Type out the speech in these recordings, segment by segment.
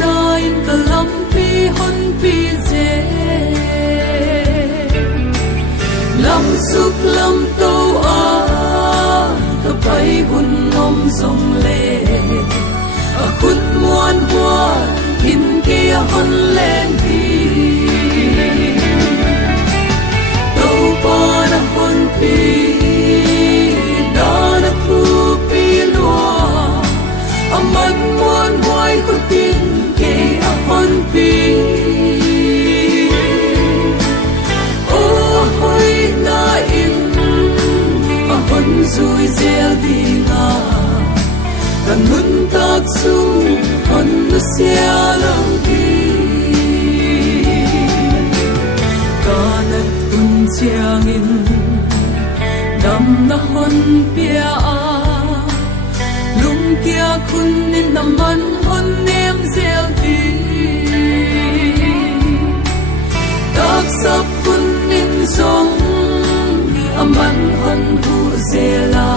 na in kalampi hon pi je lam suk lam to a ka pai hun nom zong le a khut muan hua in ke hon len hi to pa na hon pi da na thu pi lo aman muan huai khu tin ke a hon pi o hoi na in a hon zui zel dinga kan nun tak su hon nu sia long di kanat tun chiang in dam na hon pia a lung kia khun nin na man hon nem zel di tak sap khun nin song aman hon hu zela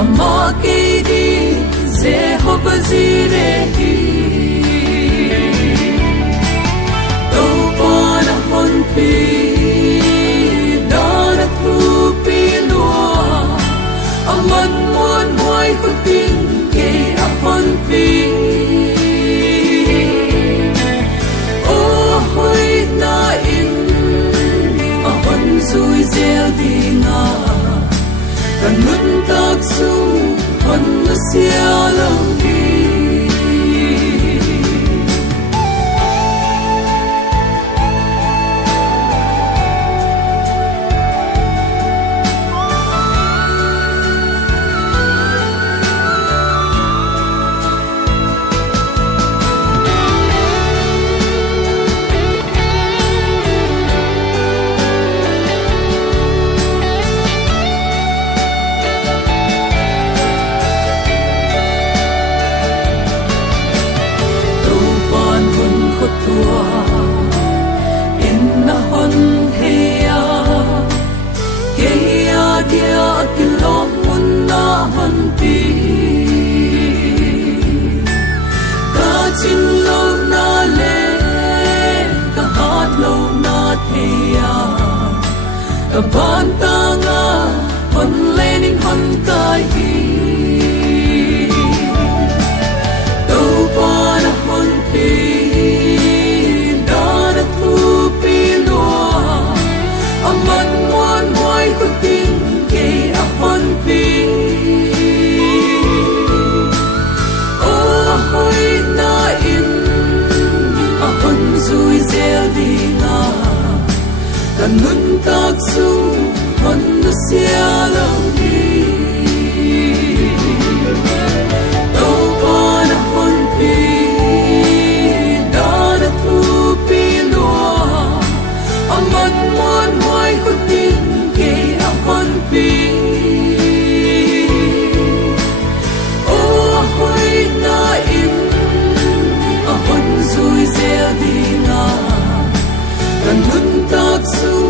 ama ke di Jehovah Jireh to pa na hon pi da na thu pi lo aman muan huai khu tin ke a hon pi o hoi na in a hon zui zel dinga kan nun tak su hon nu sia long di ban ta nga hon lening hon kai hi to pa na hon pi da na thu pi lo aman muan huai khu tin ke a hon pi o hoi na in a hon zui zel dinga kan nun tak su hon nu sia long di to pa na hon pi da na thu pi lo aman muan huai khu tin ke a hon pi o hoi na in a hon zui zel dinga kan nun tak su